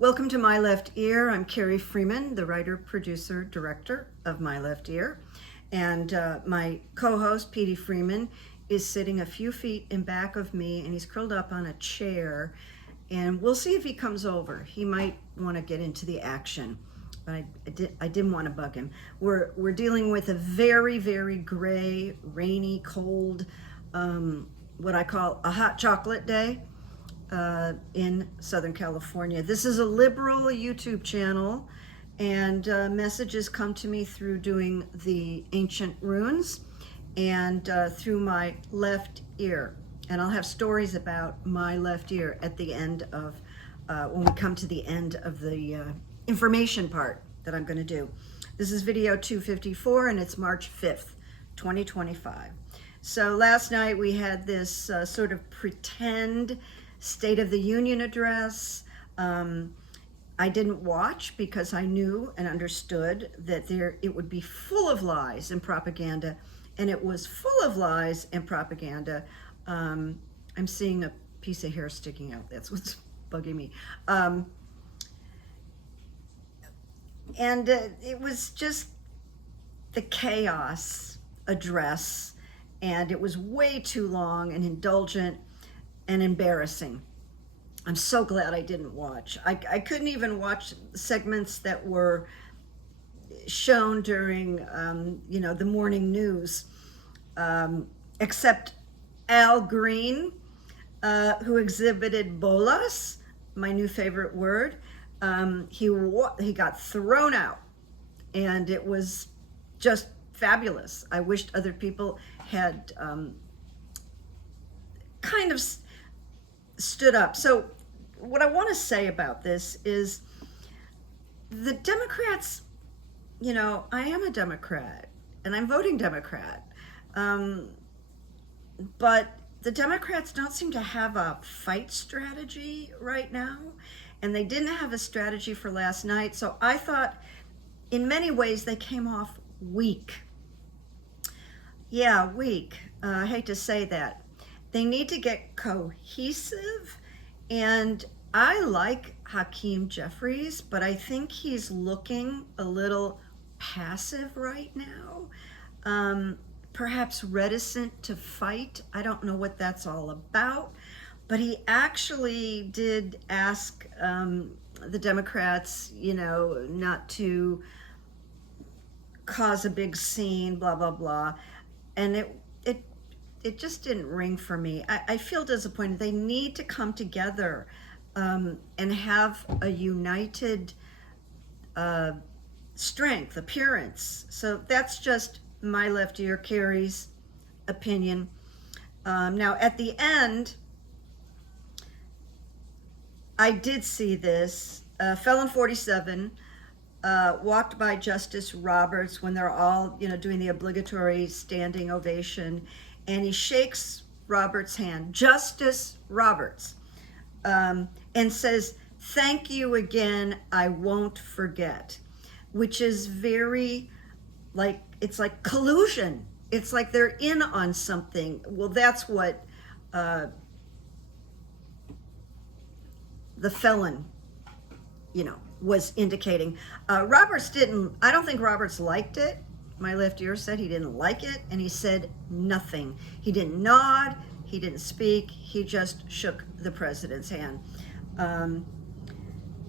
Welcome to My Left Ear. I'm Carrie Freeman, the writer, producer, director of My Left Ear. And my co-host, Petey Freeman, is sitting a few feet in back of me, and he's curled up on a chair. And we'll see if he comes over. He might want to get into the action, but I didn't want to bug him. We're dealing with a very, very gray, rainy, cold, what I call a hot chocolate day. In Southern California. This is a liberal YouTube channel, and messages come to me through doing the ancient runes and through my left ear. And I'll have stories about my left ear at the end of, when we come to the end of the information part that I'm going to do. This is video 254, and it's March 5th, 2025. So last night we had this sort of pretend State of the Union address. I didn't watch because I knew and understood that it would be full of lies and propaganda, and it was full of lies and propaganda. I'm seeing a piece of hair sticking out. That's what's bugging me. It was just the chaos address, and it was way too long and indulgent and embarrassing. I'm so glad I didn't watch. I couldn't even watch segments that were shown during, the morning news, except Al Green, who exhibited bolas, my new favorite word. He got thrown out, and it was just fabulous. I wished other people had kind of stood up. So what I want to say about this is the Democrats, I am a Democrat and I'm voting Democrat. But the Democrats don't seem to have a fight strategy right now. And they didn't have a strategy for last night. So I thought in many ways they came off weak. Yeah, weak. I hate to say that. They need to get cohesive, and I like Hakeem Jeffries, but I think he's looking a little passive right now, perhaps reticent to fight. I don't know what that's all about, but he actually did ask the Democrats, not to cause a big scene, blah, blah, blah, and it just didn't ring for me. I feel disappointed. They need to come together and have a united strength, appearance. So that's just my left ear, Carrie's opinion. Now at the end, I did see this. Felon 47 walked by Justice Roberts when they're all, doing the obligatory standing ovation, and he shakes Roberts' hand, Justice Roberts, and says, "Thank you again, I won't forget," which is very, it's like collusion. It's like they're in on something. Well, that's what the felon, was indicating. Roberts I don't think Roberts liked it. My left ear said he didn't like it, and he said nothing. He didn't nod, he didn't speak, he just shook the president's hand.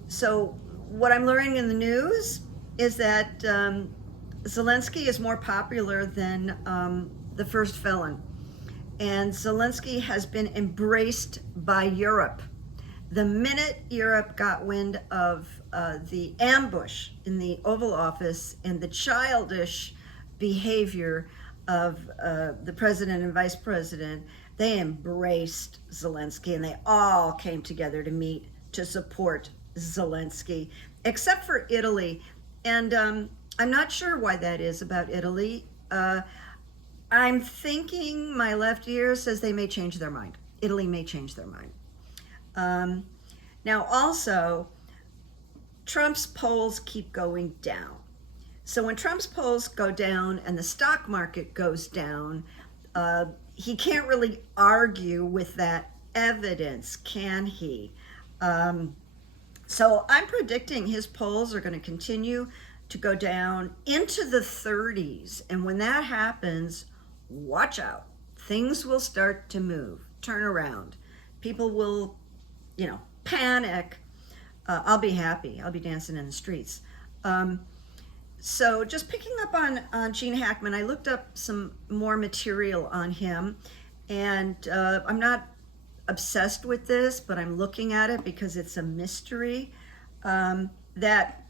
So what I'm learning in the news is that Zelenskyy is more popular than the first felon. And Zelenskyy has been embraced by Europe. The minute Europe got wind of the ambush in the Oval Office and the childish behavior of the president and vice president, they embraced Zelenskyy, and they all came together to meet to support Zelenskyy, except for Italy. And I'm not sure why that is about Italy. I'm thinking my left ear says they may change their mind. Italy may change their mind. Now also, Trump's polls keep going down. So when Trump's polls go down and the stock market goes down, he can't really argue with that evidence, can he? So I'm predicting his polls are going to continue to go down into the 30s. And when that happens, watch out. Things will start to move, turn around. People will, panic. I'll be happy. I'll be dancing in the streets. So just picking up on Gene Hackman, I looked up some more material on him. And I'm not obsessed with this, but I'm looking at it because it's a mystery that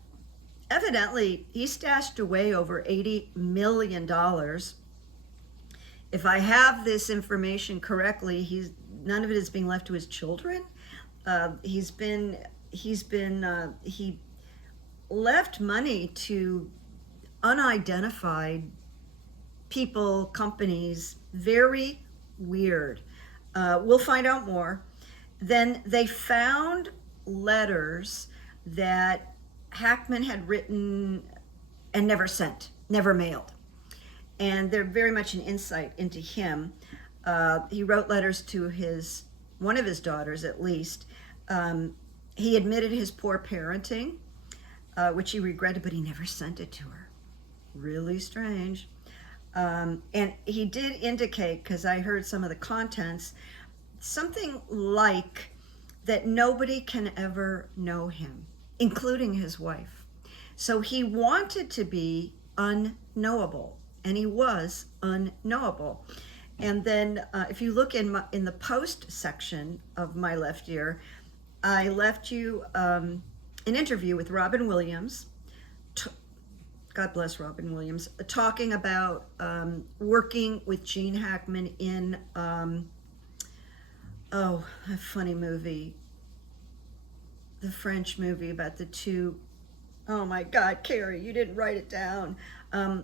evidently he stashed away over $80 million. If I have this information correctly, none of it is being left to his children. He left money to unidentified people, companies. Very weird. We'll find out more. Then they found letters that Hackman had written and never sent, never mailed. And they're very much an insight into him. He wrote letters to one of his daughters, at least. He admitted his poor parenting, which he regretted, but he never sent it to her. Really strange. And he did indicate, because I heard some of the contents, something like that nobody can ever know him, including his wife. So he wanted to be unknowable, and he was unknowable. And then if you look in the post section of My Left Ear, I left you an interview with Robin Williams. God bless Robin Williams, talking about working with Gene Hackman in, a funny movie, the French movie about the two, oh my God, Carrie, you didn't write it down. I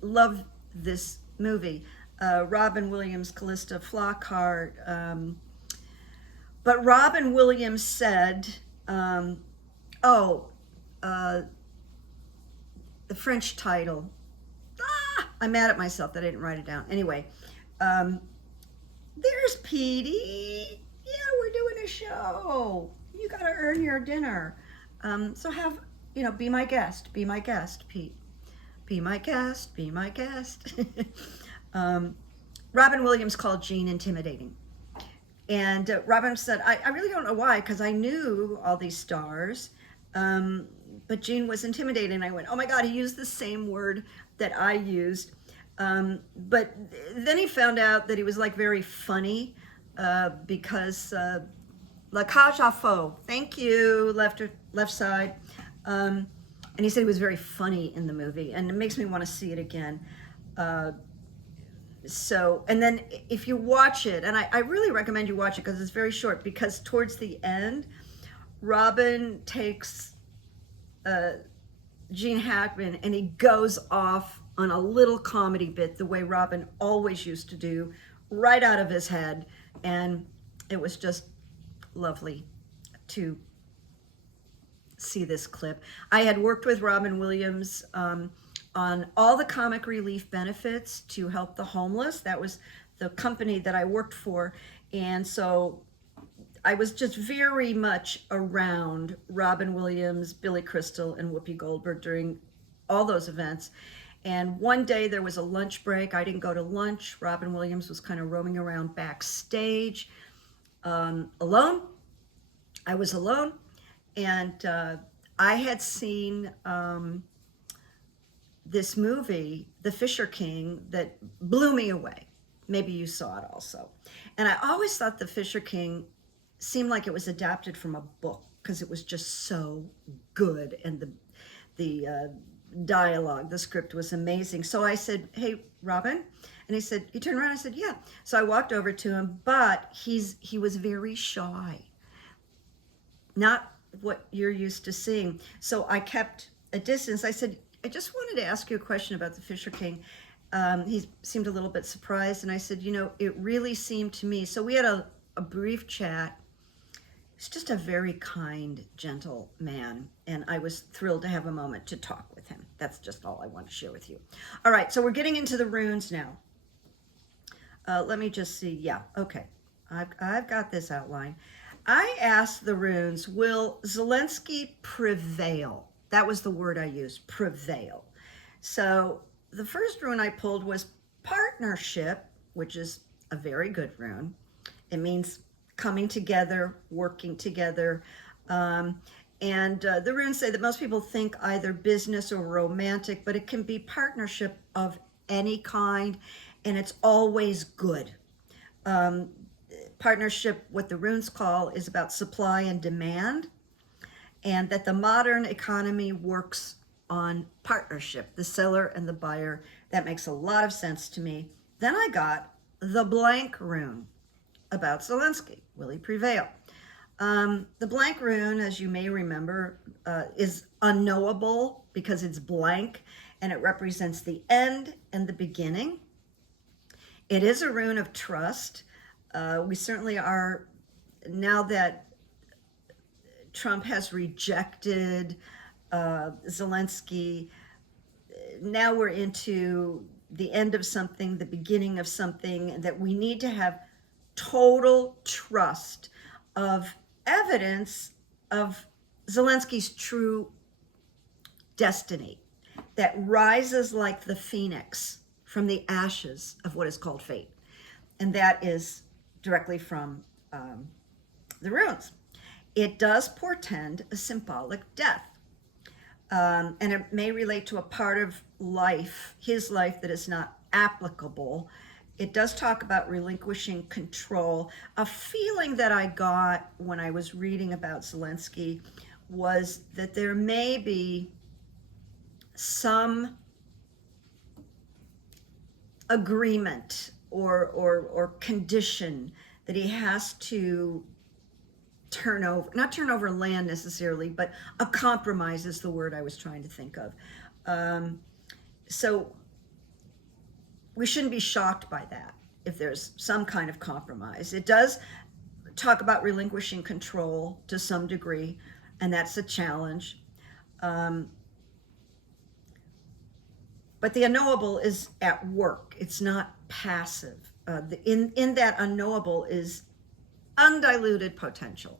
love this movie. Robin Williams, Callista Flockhart. But Robin Williams said, the French title. I'm mad at myself that I didn't write it down. Anyway, there's Petey. Yeah, we're doing a show. You got to earn your dinner. So be my guest. Be my guest, Pete. Be my guest. Be my guest. Robin Williams called Gene intimidating. And Robin said, I really don't know why, because I knew all these stars. But Gene was intimidating. And I went, oh my God, he used the same word that I used. But then he found out that he was like very funny because la cage à faux. Thank you, left side. And he said he was very funny in the movie, and it makes me want to see it again. And then if you watch it, and I really recommend you watch it because it's very short, because towards the end, Robin takes Gene Hackman and he goes off on a little comedy bit the way Robin always used to do, right out of his head. And it was just lovely to see this clip. I had worked with Robin Williams on all the comic relief benefits to help the homeless. That was the company that I worked for. And so I was just very much around Robin Williams, Billy Crystal, and Whoopi Goldberg during all those events. And one day there was a lunch break. I didn't go to lunch. Robin Williams was kind of roaming around backstage alone. I was alone. And I had seen this movie, The Fisher King, that blew me away. Maybe you saw it also. And I always thought The Fisher King seemed like it was adapted from a book because it was just so good, and the dialogue, the script was amazing. So I said, hey, Robin, and he turned around and I said, yeah. So I walked over to him, but he was very shy, not what you're used to seeing. So I kept a distance. I said, I just wanted to ask you a question about The Fisher King. He seemed a little bit surprised, and I said, it really seemed to me. So we had a brief chat. He's just a very kind, gentle man, and I was thrilled to have a moment to talk with him. That's just all I want to share with you. All right, so we're getting into the runes now. Let me just see. Yeah, okay. I've got this outline. I asked the runes, will Zelenskyy prevail? That was the word I used, prevail. So the first rune I pulled was partnership, which is a very good rune. It means coming together, working together. The runes say that most people think either business or romantic, but it can be partnership of any kind, and it's always good. Partnership, what the runes call, is about supply and demand, and that the modern economy works on partnership, the seller and the buyer. That makes a lot of sense to me. Then I got the blank rune about Zelenskyy. Will he prevail? The blank rune, as you may remember, is unknowable because it's blank, and it represents the end and the beginning. It is a rune of trust. We certainly are, now that Trump has rejected Zelenskyy, now we're into the end of something, the beginning of something, that we need to have total trust of evidence of Zelenskyy's true destiny that rises like the phoenix from the ashes of what is called fate. And that is directly from the runes. It does portend a symbolic death. And it may relate to a part of life, his life, that is not applicable. It does talk about relinquishing control. A feeling that I got when I was reading about Zelenskyy was that there may be some agreement or condition that he has to turn over, not turn over land necessarily, but a compromise is the word I was trying to think of. So we shouldn't be shocked by that if there's some kind of compromise. It does talk about relinquishing control to some degree, and that's a challenge. But the unknowable is at work. It's not passive. In that unknowable is undiluted potential.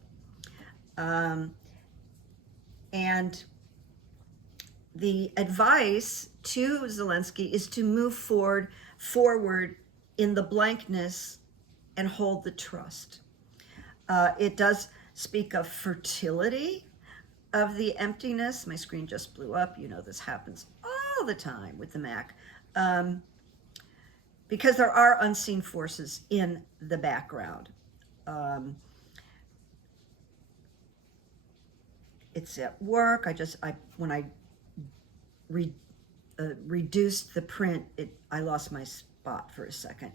And the advice to Zelenskyy is to move forward in the blankness and hold the trust. It does speak of fertility, of the emptiness. My screen just blew up. You know, this happens all the time with the Mac. Because there are unseen forces in the background. It's at work. When I reduced the print, I lost my spot for a second.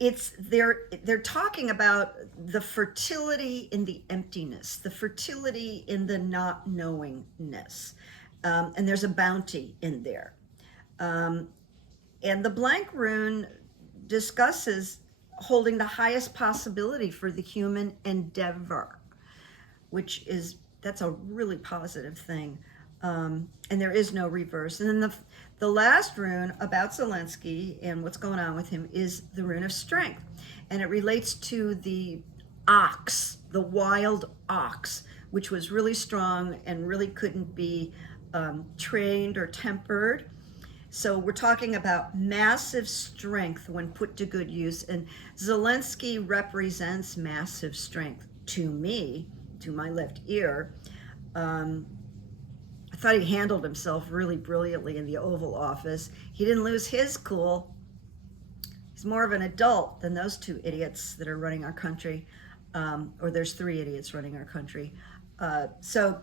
They're talking about the fertility in the emptiness, the fertility in the not knowingness, and there's a bounty in there. And the blank rune discusses holding the highest possibility for the human endeavor, that's a really positive thing. And there is no reverse. And then the last rune about Zelenskyy and what's going on with him is the rune of strength. And it relates to the ox, the wild ox, which was really strong and really couldn't be trained or tempered. So we're talking about massive strength when put to good use. And Zelenskyy represents massive strength to me, to my left ear. I thought he handled himself really brilliantly in the Oval Office. He didn't lose his cool. He's more of an adult than those two idiots that are running our country. Or there's 3 idiots running our country. So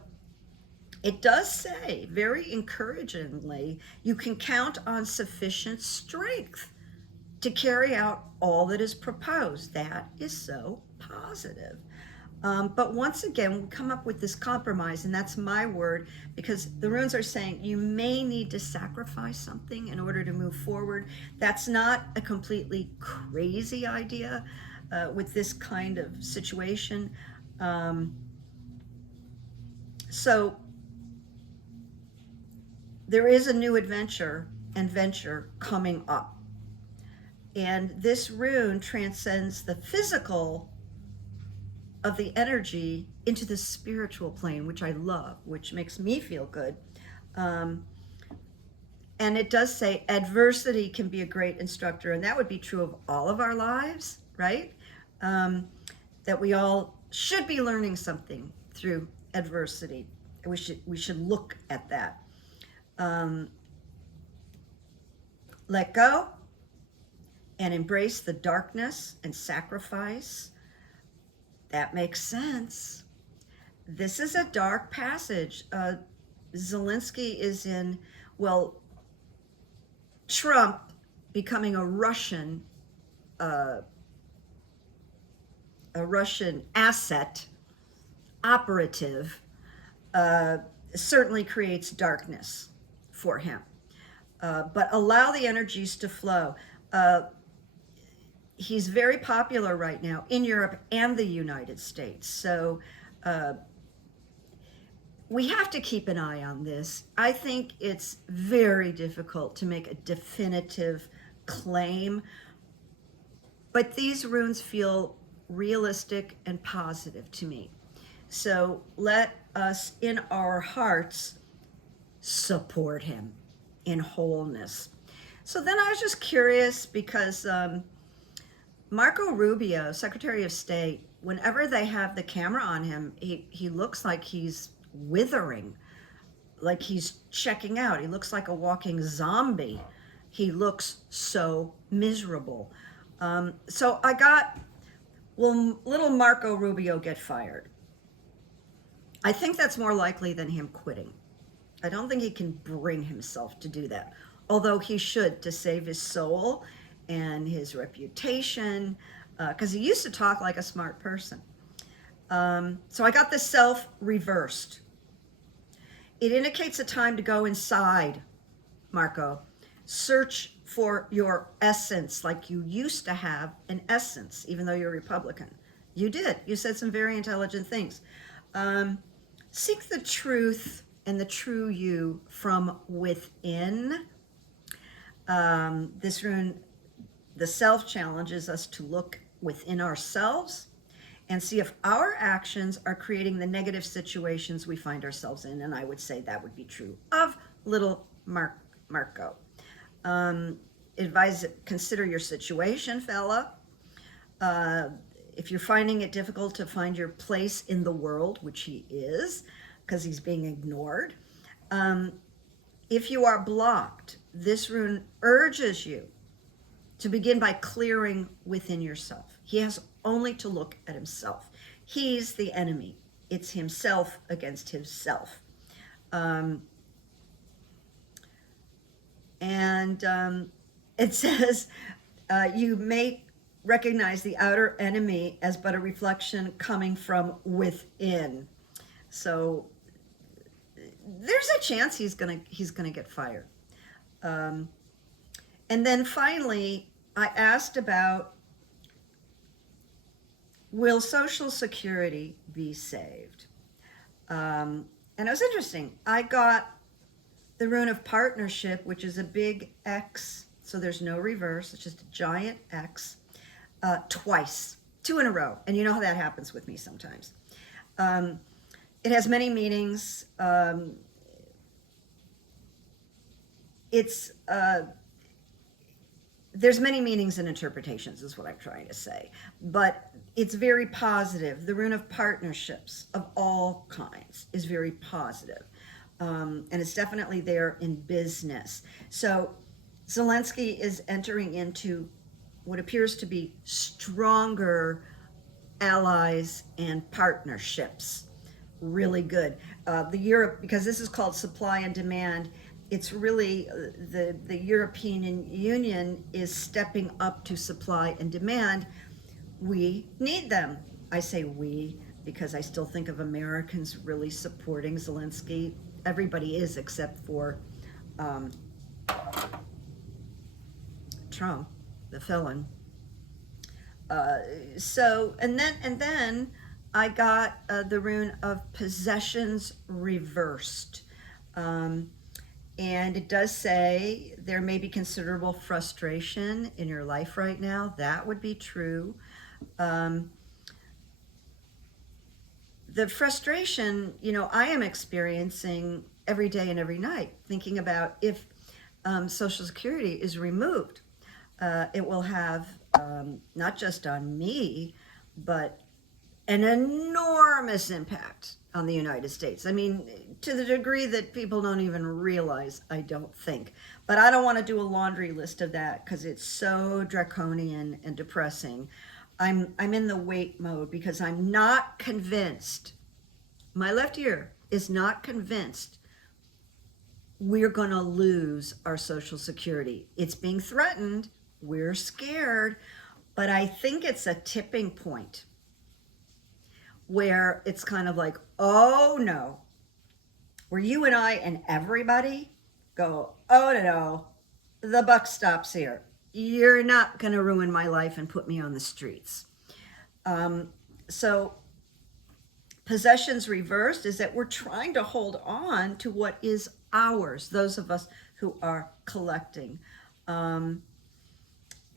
it does say, very encouragingly, you can count on sufficient strength to carry out all that is proposed. That is so positive. But once again, we come up with this compromise, and that's my word, because the runes are saying you may need to sacrifice something in order to move forward. That's not a completely crazy idea with this kind of situation. So there is a new adventure and venture coming up. And this rune transcends the physical of the energy into the spiritual plane, which I love, which makes me feel good. And it does say adversity can be a great instructor, and that would be true of all of our lives, right? That we all should be learning something through adversity. We should look at that. Let go and embrace the darkness and sacrifice. That makes sense. This is a dark passage. Zelensky is in, well, Trump becoming a Russian asset, operative, certainly creates darkness for him. But allow the energies to flow. He's very popular right now in Europe and the United States. So we have to keep an eye on this. I think it's very difficult to make a definitive claim, but these runes feel realistic and positive to me. So let us in our hearts support him in wholeness. So then I was just curious because Marco Rubio, Secretary of State, whenever they have the camera on him, he looks like he's withering, like he's checking out. He looks like a walking zombie. He looks so miserable. So I got, will little Marco Rubio get fired? I think that's more likely than him quitting. I don't think he can bring himself to do that, although he should, to save his soul and his reputation, because he used to talk like a smart person. So I got the self reversed. It indicates a time to go inside, Marco. Search for your essence, like you used to have an essence, even though you're a Republican. You did. You said some very intelligent things. Seek the truth and the true you from within. This rune, the self, challenges us to look within ourselves and see if our actions are creating the negative situations we find ourselves in. And I would say that would be true of little Marco. Advise, consider your situation, fella. If you're finding it difficult to find your place in the world, which he is, because he's being ignored. If you are blocked, this rune urges you to begin by clearing within yourself. He has only to look at himself. He's the enemy. It's himself against himself. It says, you may recognize the outer enemy as but a reflection coming from within. So there's a chance he's gonna get fired. And then finally, I asked about, will Social Security be saved? And it was interesting. I got the rune of partnership, which is a big X, so there's no reverse. It's just a giant X, twice, 2 in a row. And you know how that happens with me sometimes. It has many meanings. There's many meanings and interpretations is what I'm trying to say, but it's very positive. The rune of partnerships of all kinds is very positive. And it's definitely there in business. So Zelensky is entering into what appears to be stronger allies and partnerships. Really good. The Europe, because this is called supply and demand, it's really the European Union is stepping up to supply and demand. We need them. I say we because I still think of Americans really supporting Zelensky. Everybody is except for Trump, the felon. And then I got the rune of possessions reversed. And it does say there may be considerable frustration in your life right now. That would be true. the frustration, I am experiencing every day and every night, thinking about if Social Security is removed, it will have not just on me, but an enormous impact on the United States. I mean, to the degree that people don't even realize, I don't think. But I don't want to do a laundry list of that because it's so draconian and depressing. I'm in the wait mode because I'm not convinced. My left ear is not convinced we're going to lose our Social Security. It's being threatened. We're scared. But I think it's a tipping point where it's kind of like, oh no, where you and I and everybody go, oh no, the buck stops here. You're not going to ruin my life and put me on the streets. So possessions reversed is that we're trying to hold on to what is ours, those of us who are collecting. And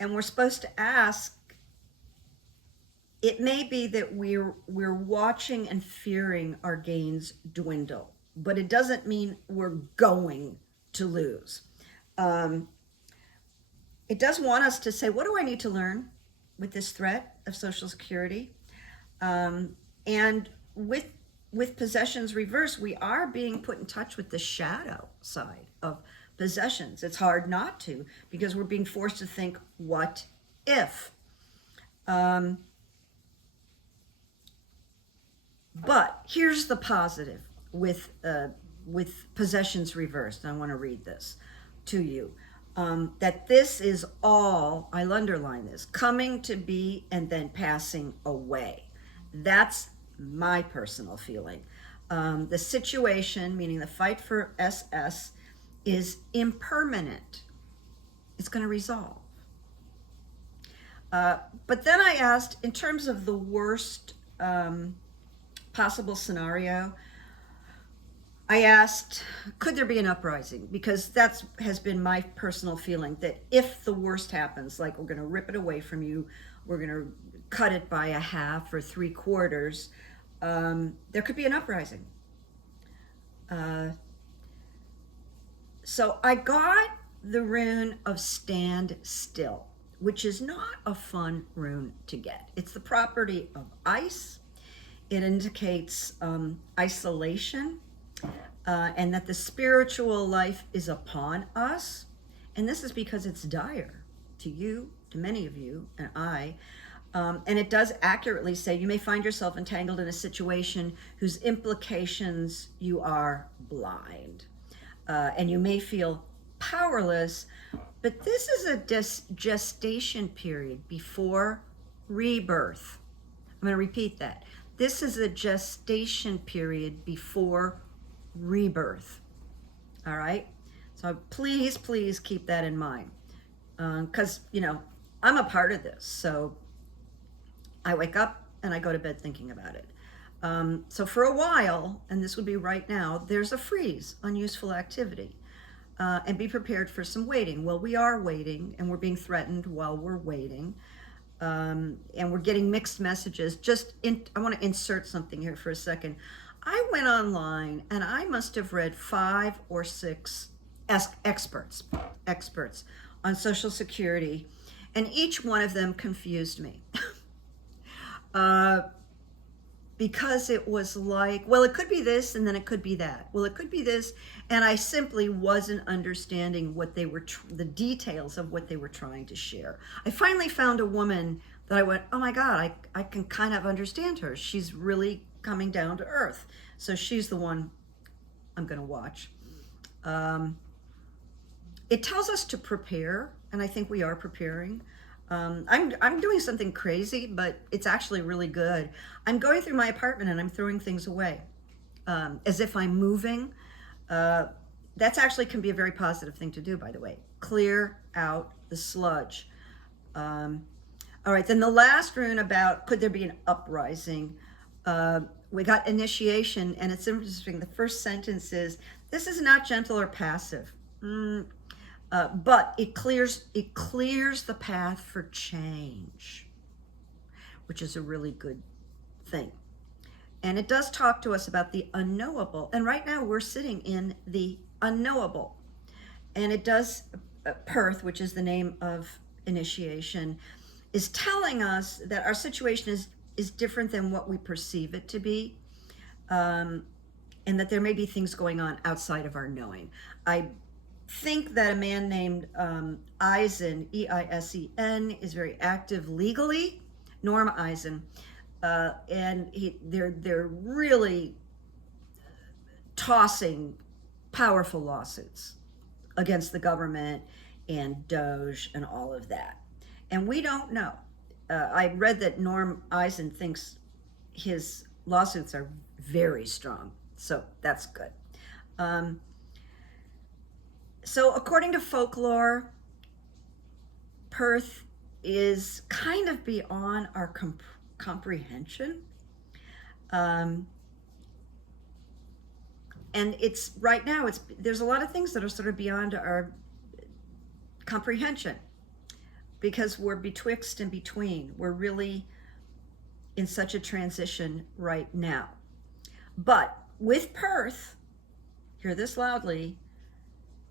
we're supposed to ask, it may be that we're watching and fearing our gains dwindle, but it doesn't mean we're going to lose. It does want us to say, what do I need to learn with this threat of Social Security? And with possessions reversed, we are being put in touch with the shadow side of possessions. It's hard not to, because we're being forced to think, what if? But here's the positive with possessions reversed. I want to read this to you. That this is all, I'll underline this, coming to be and then passing away. That's my personal feeling. The situation, meaning the fight for SS, is impermanent. It's going to resolve. But then I asked, in terms of the worst possible scenario, I asked, could there be an uprising? Because that has been my personal feeling, that if the worst happens, like we're going to rip it away from you, we're going to cut it by a half or 3/4, there could be an uprising. So I got the rune of stand still, which is not a fun rune to get. It's the property of ice. It indicates isolation, and that the spiritual life is upon us. And this is because it's dire to you, to many of you, and I. And it does accurately say you may find yourself entangled in a situation whose implications you are blind. And you may feel powerless, but this is a gestation period before rebirth. I'm going to repeat that. This is a gestation period before rebirth. All right? So please, please keep that in mind. Because, I'm a part of this. So I wake up and I go to bed thinking about it. So for a while, and this would be right now, there's a freeze on useful activity. And be prepared for some waiting. Well, we are waiting, and we're being threatened while we're waiting. And we're getting mixed messages. I want to insert something here for a second. I went online and I must have read 5 or 6 experts on Social Security, and each one of them confused me. Because it was like, well, it could be this, and then it could be that. Well, it could be this, and I simply wasn't understanding what they were, the details of what they were trying to share. I finally found a woman that I went, oh my God, I can kind of understand her. She's really coming down to earth. So she's the one I'm going to watch. It tells us to prepare, and I think we are preparing. I'm doing something crazy, but it's actually really good. I'm going through my apartment and I'm throwing things away, as if I'm moving. That's actually can be a very positive thing to do, by the way. Clear out the sludge. All right, then the last rune about could there be an uprising? We got initiation, and it's interesting. The first sentence is, this is not gentle or passive. But it clears the path for change, which is a really good thing. And it does talk to us about the unknowable. And right now we're sitting in the unknowable. And it does, Perth, which is the name of initiation, is telling us that our situation is different than what we perceive it to be. And that there may be things going on outside of our knowing. I think that a man named Eisen, E-I-S-E-N, is very active legally, Norm Eisen, and they're really tossing powerful lawsuits against the government and Doge and all of that. And we don't know. I read that Norm Eisen thinks his lawsuits are very strong, so that's good. So according to folklore, Perth is kind of beyond our comprehension. And it's right now, there's a lot of things that are sort of beyond our comprehension because we're betwixt and between. We're really in such a transition right now. But with Perth, hear this loudly,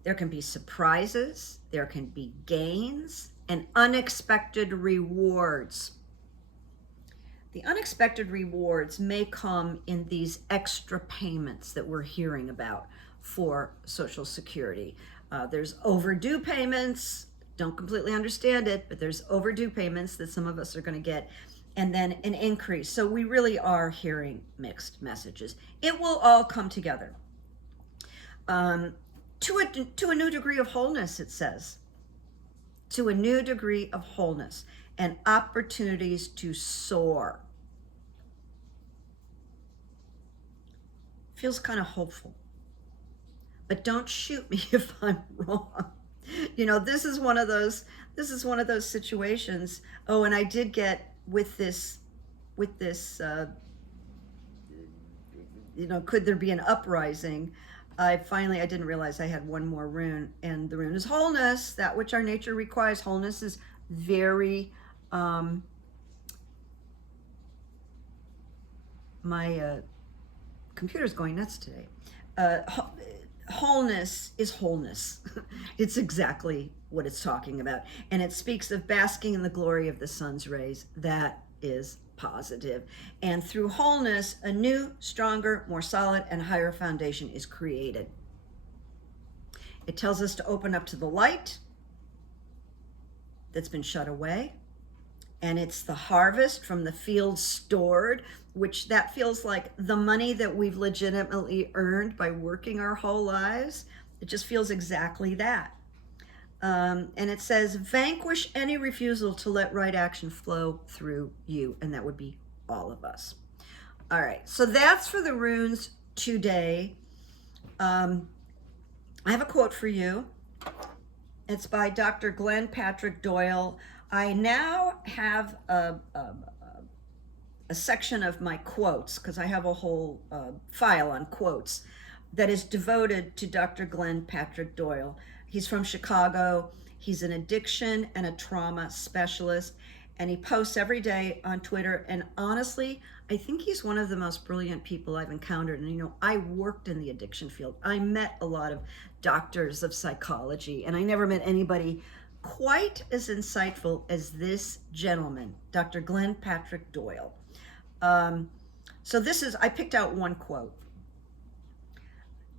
there can be surprises, there can be gains, and unexpected rewards. The unexpected rewards may come in these extra payments that we're hearing about for Social Security. There's overdue payments, don't completely understand it, but there's overdue payments that some of us are going to get, and then an increase. So we really are hearing mixed messages. It will all come together. To a new degree of wholeness, it says. To a new degree of wholeness and opportunities to soar. Feels kind of hopeful. But don't shoot me if I'm wrong. You know, this is one of those situations. Oh, and I did get with this, you know, could there be an uprising? I didn't realize I had one more rune, and the rune is wholeness, that which our nature requires. Wholeness is very, my computer's going nuts today. Wholeness is wholeness. It's exactly what it's talking about. And it speaks of basking in the glory of the sun's rays. That is positive. And through wholeness, a new, stronger, more solid, and higher foundation is created. It tells us to open up to the light that's been shut away. And it's the harvest from the field stored, which that feels like the money that we've legitimately earned by working our whole lives. It just feels exactly that. And it says, vanquish any refusal to let right action flow through you. And that would be all of us. All right, so that's for the runes today. I have a quote for you. It's by Dr. Glenn Patrick Doyle. I now have a section of my quotes, because I have a whole file on quotes that is devoted to Dr. Glenn Patrick Doyle. He's from Chicago. He's an addiction and a trauma specialist, and he posts every day on Twitter. And honestly, I think he's one of the most brilliant people I've encountered. And you know, I worked in the addiction field. I met a lot of doctors of psychology, and I never met anybody quite as insightful as this gentleman, Dr. Glenn Patrick Doyle. So I picked out one quote.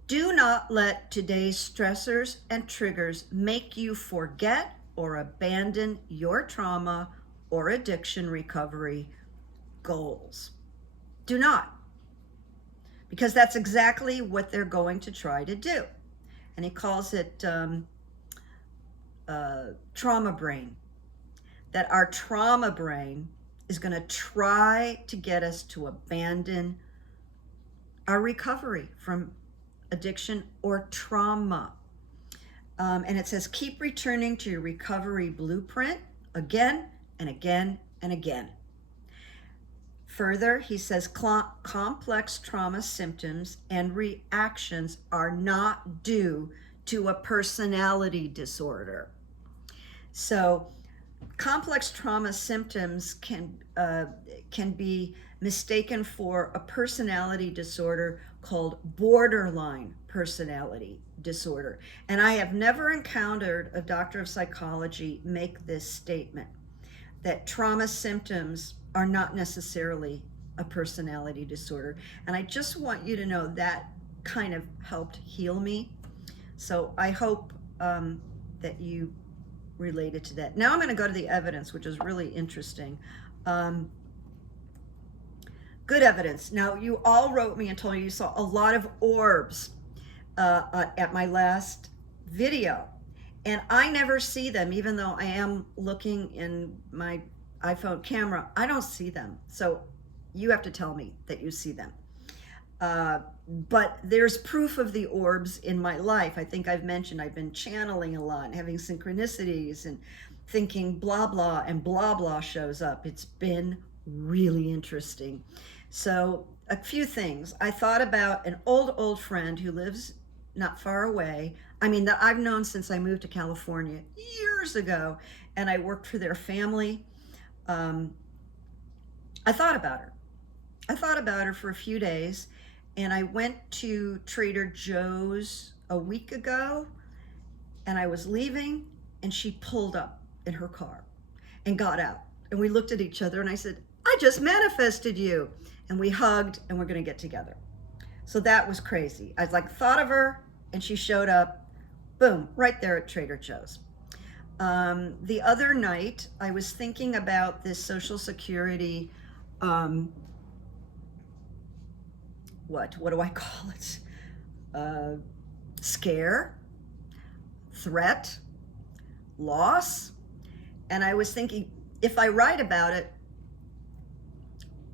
Do not let today's stressors and triggers make you forget or abandon your trauma or addiction recovery goals. Do not. Because that's exactly what they're going to try to do. And he calls it trauma brain. That our trauma brain is going to try to get us to abandon our recovery from addiction or trauma. And it says, keep returning to your recovery blueprint again and again and again. Further, he says, complex trauma symptoms and reactions are not due to a personality disorder. So complex trauma symptoms can be mistaken for a personality disorder called borderline personality disorder. And I have never encountered a doctor of psychology make this statement, that trauma symptoms are not necessarily a personality disorder. And I just want you to know that kind of helped heal me. So I hope that you related to that. Now I'm going to go to the evidence, which is really interesting. Good evidence. Now, you all wrote me and told me you saw a lot of orbs at my last video. And I never see them, even though I am looking in my iPhone camera. I don't see them. So you have to tell me that you see them. But there's proof of the orbs in my life. I think I've mentioned I've been channeling a lot, having synchronicities and thinking blah, blah, and blah, blah shows up. It's been really interesting. So a few things. I thought about an old friend who lives not far away. I mean, that I've known since I moved to California years ago, and I worked for their family. I thought about her. I thought about her for a few days, and I went to Trader Joe's a week ago, and I was leaving, and she pulled up in her car and got out. And we looked at each other, and I said, I just manifested you. And we hugged, and we're going to get together. So that was crazy. I thought of her, and she showed up, boom, right there at Trader Joe's. The other night, I was thinking about this Social Security, what do I call it? Scare, threat, loss. And I was thinking, if I write about it,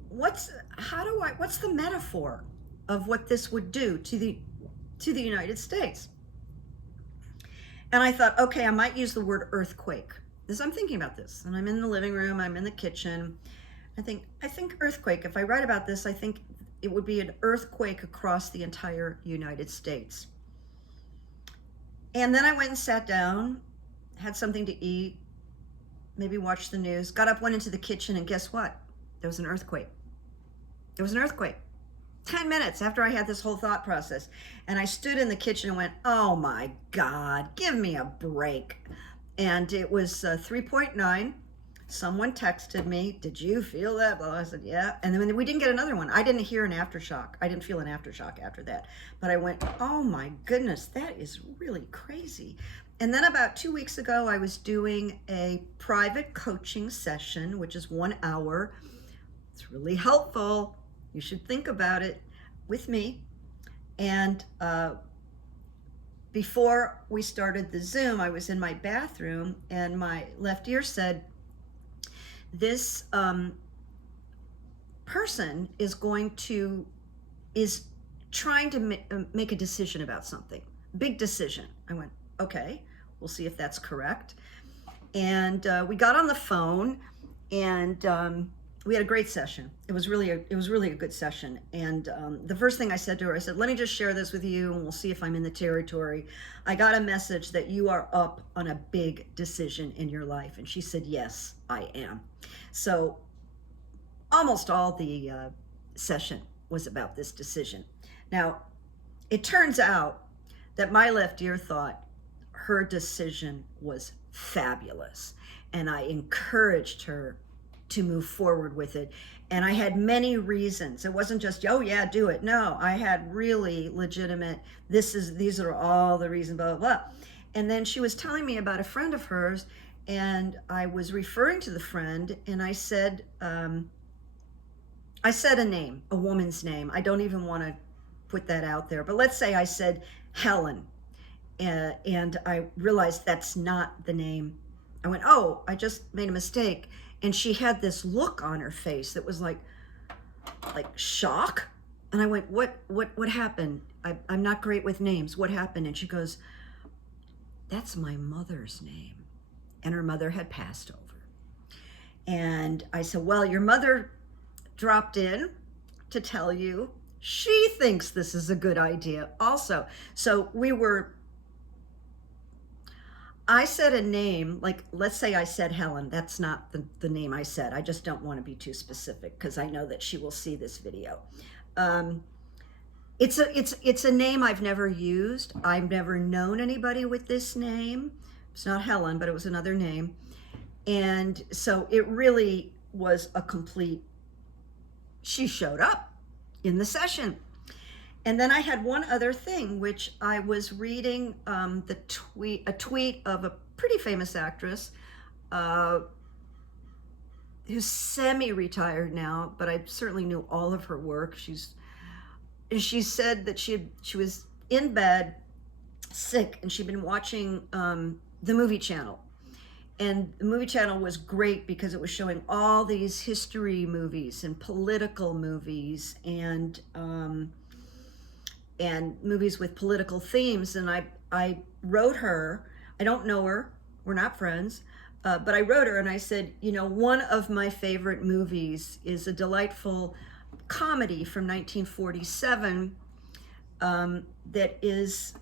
what's the metaphor of what this would do to the United States? And I thought, okay, I might use the word earthquake. As I'm thinking about this, and I'm in the living room, I'm in the kitchen. I think earthquake. If I write about this, I think it would be an earthquake across the entire United States. And then I went and sat down, had something to eat, maybe watched the news, got up, went into the kitchen, and guess what? There was an earthquake. There was an earthquake. 10 minutes after I had this whole thought process. And I stood in the kitchen and went, oh my God, give me a break. And it was 3.9. Someone texted me, did you feel that? Well, I said, yeah. And then we didn't get another one. I didn't hear an aftershock. I didn't feel an aftershock after that. But I went, oh my goodness, that is really crazy. And then about 2 weeks ago, I was doing a private coaching session, which is 1 hour. It's really helpful. You should think about it with me. And before we started the Zoom, I was in my bathroom, and my left ear said, this person is trying to make a decision about something, big decision. I went, okay, we'll see if that's correct. And we got on the phone, and we had a great session. It was really a good session. And the first thing I said to her, I said, let me just share this with you, and we'll see if I'm in the territory. I got a message that you are up on a big decision in your life. And she said, yes, I am. So almost all the session was about this decision. Now, it turns out that my left ear thought her decision was fabulous. And I encouraged her to move forward with it. And I had many reasons. It wasn't just, oh yeah, do it. No, I had really legitimate, these are all the reasons, blah, blah, blah. And then she was telling me about a friend of hers, and I was referring to the friend, and I said a name, a woman's name. I don't even want to put that out there, but let's say I said Helen, and I realized that's not the name. I went, oh, I just made a mistake. And she had this look on her face that was like shock. And I went, what happened? I'm not great with names. What happened? And she goes, that's my mother's name. And her mother had passed over. And I said, well, your mother dropped in to tell you she thinks this is a good idea also. So I said a name, like let's say I said Helen. That's not the name I said. I just don't want to be too specific because I know that she will see this video. It's a name I've never used. I've never known anybody with this name. It's not Helen, but it was another name. And so it really was a complete, she showed up in the session. And then I had one other thing, which I was reading a tweet of a pretty famous actress who's semi-retired now, but I certainly knew all of her work. She said that she was in bed, sick, and she'd been watching the movie channel. And the movie channel was great because it was showing all these history movies and political movies and movies with political themes. And I wrote her, I don't know her, we're not friends, but I wrote her and I said, you know, one of my favorite movies is a delightful comedy from 1947 that is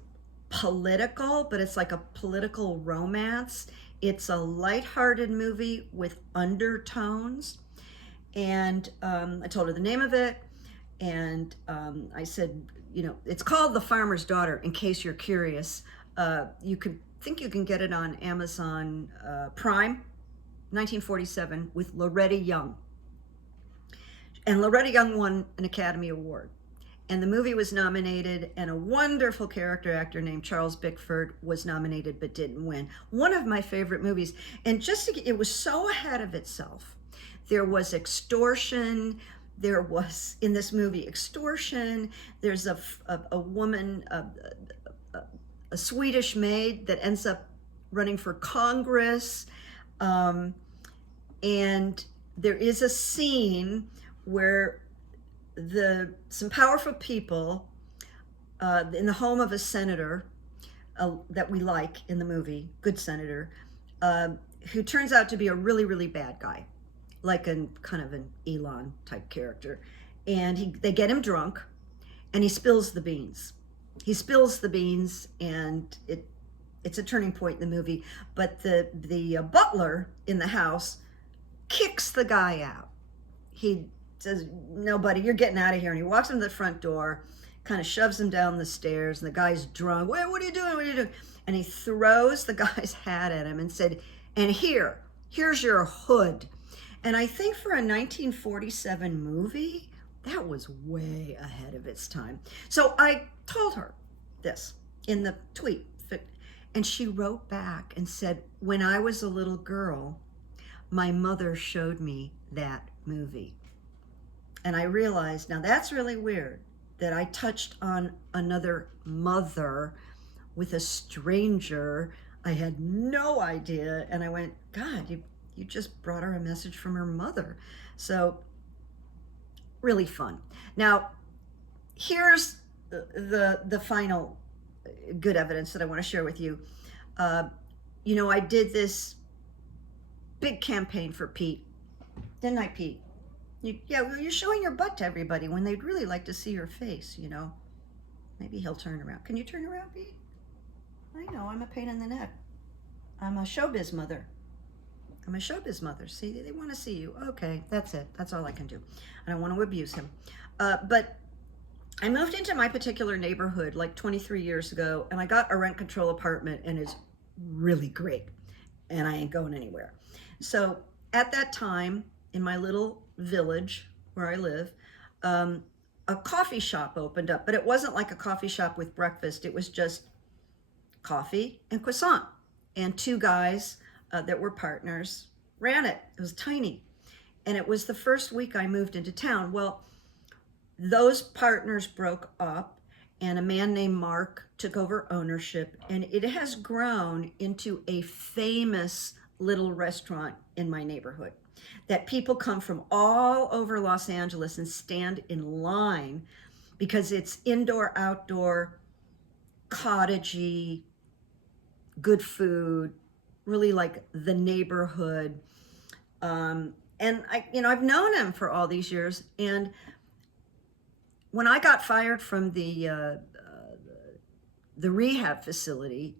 political, but it's like a political romance. It's a lighthearted movie with undertones. And I told her the name of it. And I said, you know, it's called The Farmer's Daughter, in case you're curious. You can get it on Amazon Prime, 1947, with Loretta Young. And Loretta Young won an Academy Award. And the movie was nominated, and a wonderful character actor named Charles Bickford was nominated but didn't win. One of my favorite movies. And it was so ahead of itself. There was extortion. There was, in this movie, extortion. There's a woman, a Swedish maid that ends up running for Congress. And there is a scene where some powerful people in the home of a senator that we like in the movie, good senator, who turns out to be a really, really bad guy, like kind of an Elon type character. And they get him drunk and he spills the beans. He spills the beans and it's a turning point in the movie. But the butler in the house kicks the guy out. He says, no, buddy, you're getting out of here. And he walks him to the front door, kind of shoves him down the stairs. And the guy's drunk. Wait, what are you doing? What are you doing? And he throws the guy's hat at him and said, and here's your hood. And I think for a 1947 movie, that was way ahead of its time. So I told her this in the tweet. And she wrote back and said, when I was a little girl, my mother showed me that movie. And I realized, now that's really weird that I touched on another mother with a stranger. I had no idea. And I went, God, you just brought her a message from her mother. So really fun. Now, here's the final good evidence that I want to share with you. You know, I did this big campaign for Pete. Didn't I, Pete? Well, you're showing your butt to everybody when they'd really like to see your face, you know. Maybe he'll turn around. Can you turn around, Pete? I know, I'm a pain in the neck. I'm a showbiz mother. I'm a showbiz mother. See, they want to see you. Okay, that's it. That's all I can do. I don't want to abuse him. But I moved into my particular neighborhood like 23 years ago, and I got a rent control apartment, and it's really great. And I ain't going anywhere. So at that time, in my little village where I live, a coffee shop opened up, but it wasn't like a coffee shop with breakfast. It was just coffee and croissant. And two guys that were partners ran it. It was tiny. And it was the first week I moved into town. Well, those partners broke up and a man named Mark took over ownership, and it has grown into a famous little restaurant in my neighborhood that people come from all over Los Angeles and stand in line because it's indoor, outdoor, cottagey, good food, really like the neighborhood. And I've known him for all these years. And when I got fired from the rehab facility,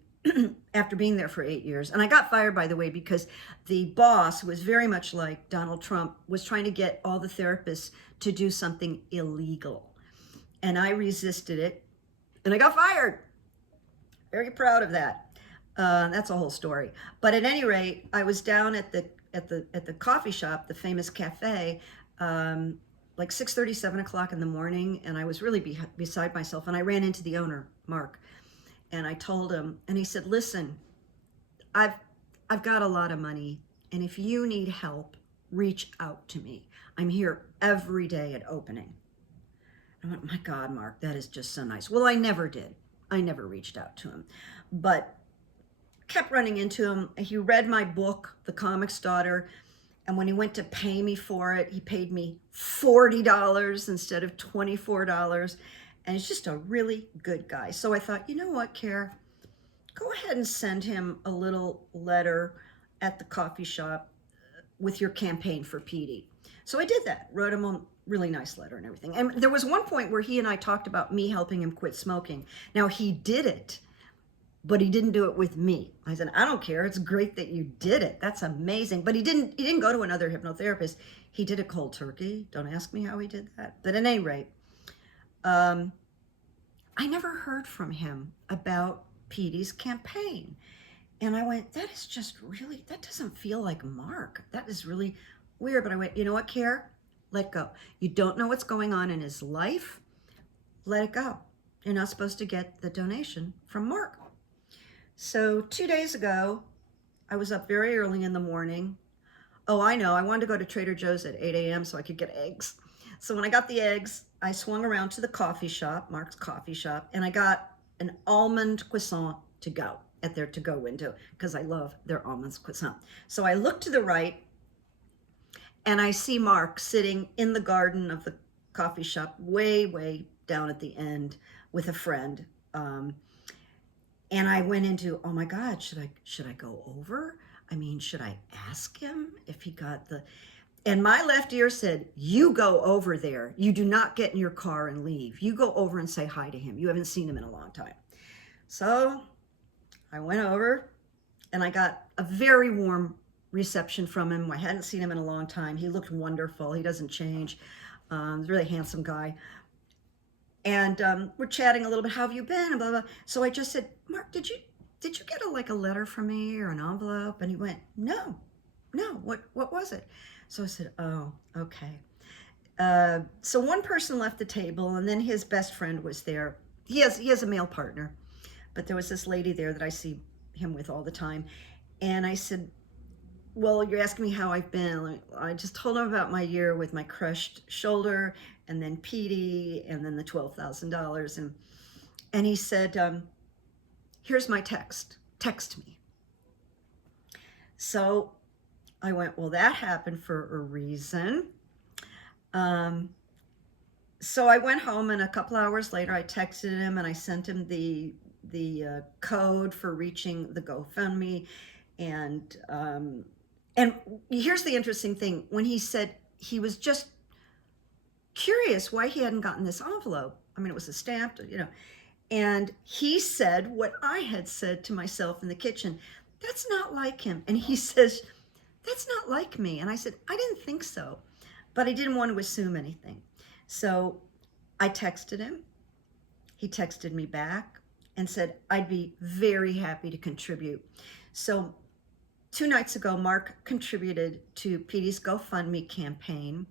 after being there for 8 years. And I got fired, by the way, because the boss, who was very much like Donald Trump, was trying to get all the therapists to do something illegal. And I resisted it, and I got fired. Very proud of that. That's a whole story. But at any rate, I was down at the coffee shop, the famous cafe, like 6:30, 7 o'clock in the morning, and I was really beside myself. And I ran into the owner, Mark, and I told him, and he said, "Listen, I've got a lot of money, and if you need help, reach out to me. I'm here every day at opening." I went, "My God, Mark, that is just so nice." Well, I never did. I never reached out to him, but kept running into him. He read my book, The Comic's Daughter, and when he went to pay me for it, he paid me $40 instead of $24. And he's just a really good guy. So I thought, you know what, Care? Go ahead and send him a little letter at the coffee shop with your campaign for PD. So I did that, wrote him a really nice letter and everything. And there was one point where he and I talked about me helping him quit smoking. Now, he did it, but he didn't do it with me. I said, "I don't care. It's great that you did it. That's amazing." But he didn't go to another hypnotherapist. He did it cold turkey. Don't ask me how he did that. But at any rate, I never heard from him about Petey's campaign. And I went, that doesn't feel like Mark. That is really weird. But I went, you know what, Care? Let go. You don't know what's going on in his life. Let it go. You're not supposed to get the donation from Mark. So 2 days ago, I was up very early in the morning. Oh, I know. I wanted to go to Trader Joe's at 8 a.m. so I could get eggs. So when I got the eggs, I swung around to the coffee shop, Mark's coffee shop, and I got an almond croissant to go at their to-go window because I love their almond croissant. So I look to the right, and I see Mark sitting in the garden of the coffee shop, way, way down at the end with a friend. And I went into, oh my God, should I go over? I mean, should I ask him if he got the... And my left ear said, you go over there. You do not get in your car and leave. You go over and say hi to him. You haven't seen him in a long time. So I went over, and I got a very warm reception from him. I hadn't seen him in a long time. He looked wonderful. He doesn't change. He's a really handsome guy. And we're chatting a little bit. How have you been? And blah, blah. So I just said, Mark, did you get a letter from me or an envelope? And he went, no. What was it? So I said, oh, okay. So one person left the table, and then his best friend was there. He has a male partner, but there was this lady there that I see him with all the time. And I said, well, you're asking me how I've been. I just told him about my year with my crushed shoulder, and then PD, and then the $12,000. And he said, here's my text. Text me. So I went, well, that happened for a reason. So I went home, and a couple hours later, I texted him, and I sent him the code for reaching the GoFundMe. And here's the interesting thing. When he said he was just curious why he hadn't gotten this envelope. I mean, it was a stamped, and he said what I had said to myself in the kitchen. That's not like him. And he says, that's not like me. And I said, I didn't think so, but I didn't want to assume anything. So I texted him. He texted me back and said, I'd be very happy to contribute. So 2 nights ago, Mark contributed to Petey's GoFundMe campaign.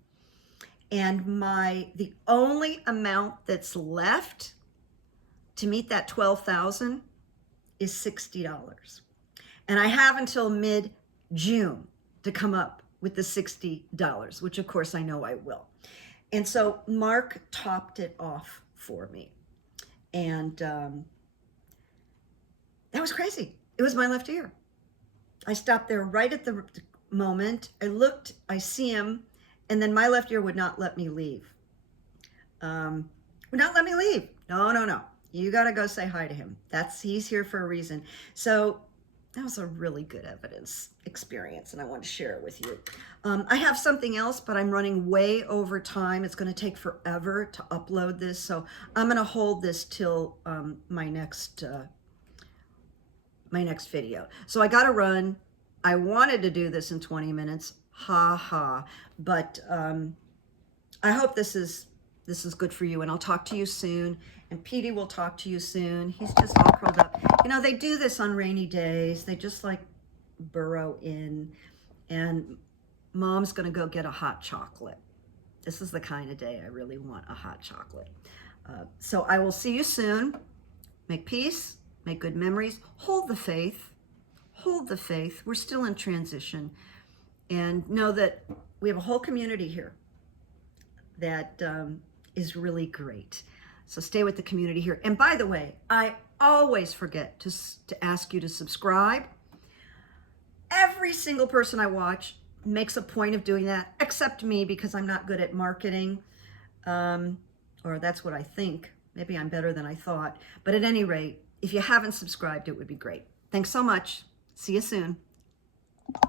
And the only amount that's left to meet that $12,000 is $60. And I have until mid-June to come up with the $60, which of course I know I will. And so Mark topped it off for me. And that was crazy. It was my left ear. I stopped there right at the moment. I looked, I see him, and then my left ear would not let me leave. Would not let me leave. No. You got to go say hi to him. He's here for a reason. So that was a really good evidence experience, and I want to share it with you. I have something else, but I'm running way over time. It's going to take forever to upload this, so I'm going to hold this till my next my next video. So I got to run. I wanted to do this in 20 minutes. Ha ha. But I hope this is good for you, and I'll talk to you soon. And Petey will talk to you soon. He's just all curled up. You know, they do this on rainy days. They just like burrow in, and Mom's gonna go get a hot chocolate. This is the kind of day I really want a hot chocolate. So I will see you soon. Make peace, make good memories, hold the faith, hold the faith. We're still in transition, and know that we have a whole community here that is really great. So stay with the community here. And by the way, I always forget to ask you to subscribe. Every single person I watch makes a point of doing that, except me, because I'm not good at marketing, or that's what I think. Maybe I'm better than I thought. But at any rate, if you haven't subscribed, it would be great. Thanks so much. See you soon.